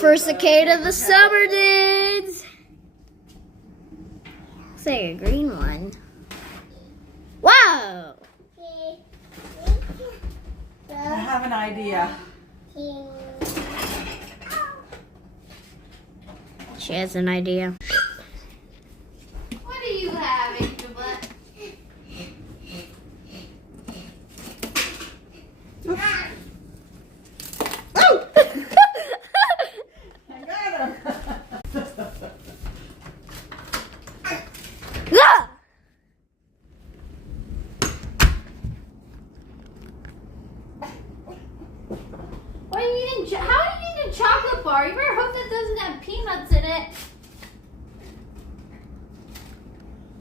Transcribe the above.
For cicada the summer dudes. Looks like a green one. Whoa! I have an idea. She has an idea. What do you have, Angel Butt? Oh! I got him. Ah! What are you eating? How are you eating a chocolate bar? You better hope that doesn't have peanuts in it.